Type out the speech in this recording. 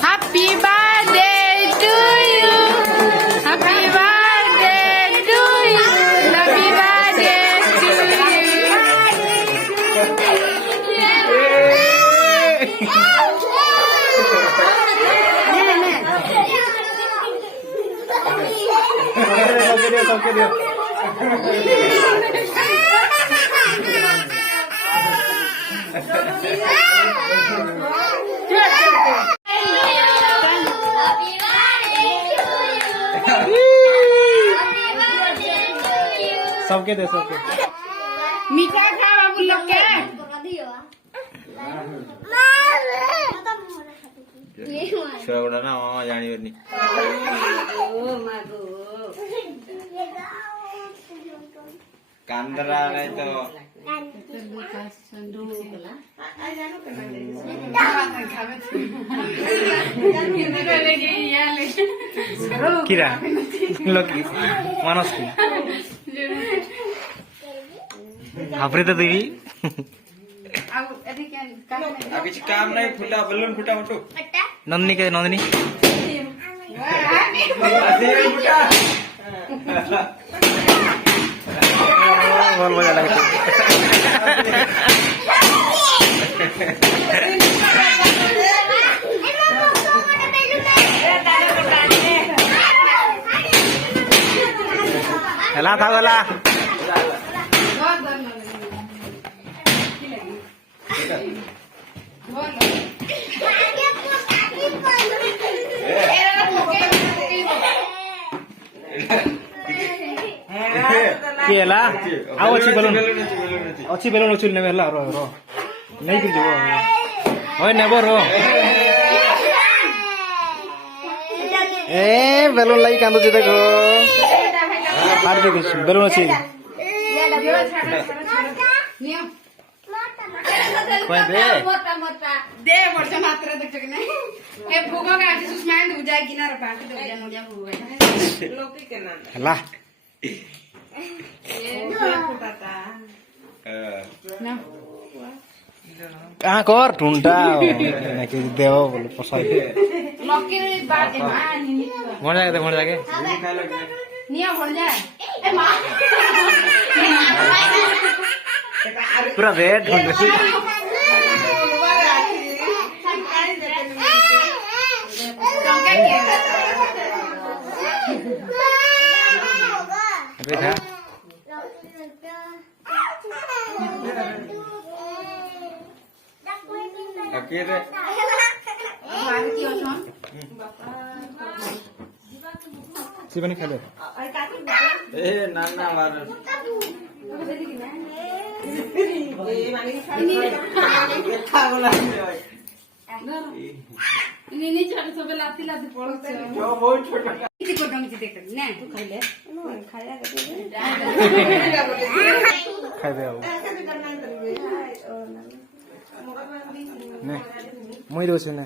Happy birthday to you. Happy birthday to you. Happy birthday to you. सबके दे सबके मीठा खा बाबू लोग के छोड़ा ना मामा जानी बनी कांदरा नहीं तो किरा लोकी मानस की हाफरे तो देवी अभी काम नहीं फुटा बलून फुटा मटू नंदनी के नंदनी बहुत मजा लगा हेला था वाला केला आओ अच्छी बेलून अच्छी नेबे हला रो रो नहीं फिर जो ओए नेबो रो ए बेलून लाई कांदो जी देखो हार देखो बेलून अच्छी कोई दे दे वर्ष मात्र देख जग नहीं ए भूगो का आदि सुस्मान हो जाए किनारे पाट दे जा नोडिया भूगो लोकी के नाम हला कहाँ कर ढूंढा ना कि देव बोले पसाई लोकी रे बात है मां मन जाके निया भर जाए ए मां पूरा दे ढूंढ अबे था अकेले सिबनी खा ले ए नाना वाला नी छोटे सब लाती लाती पड़ो जो बहुत छोटा किसी को डंग देख ना तू खाई ले खा दे आओ ने मुई दो सुने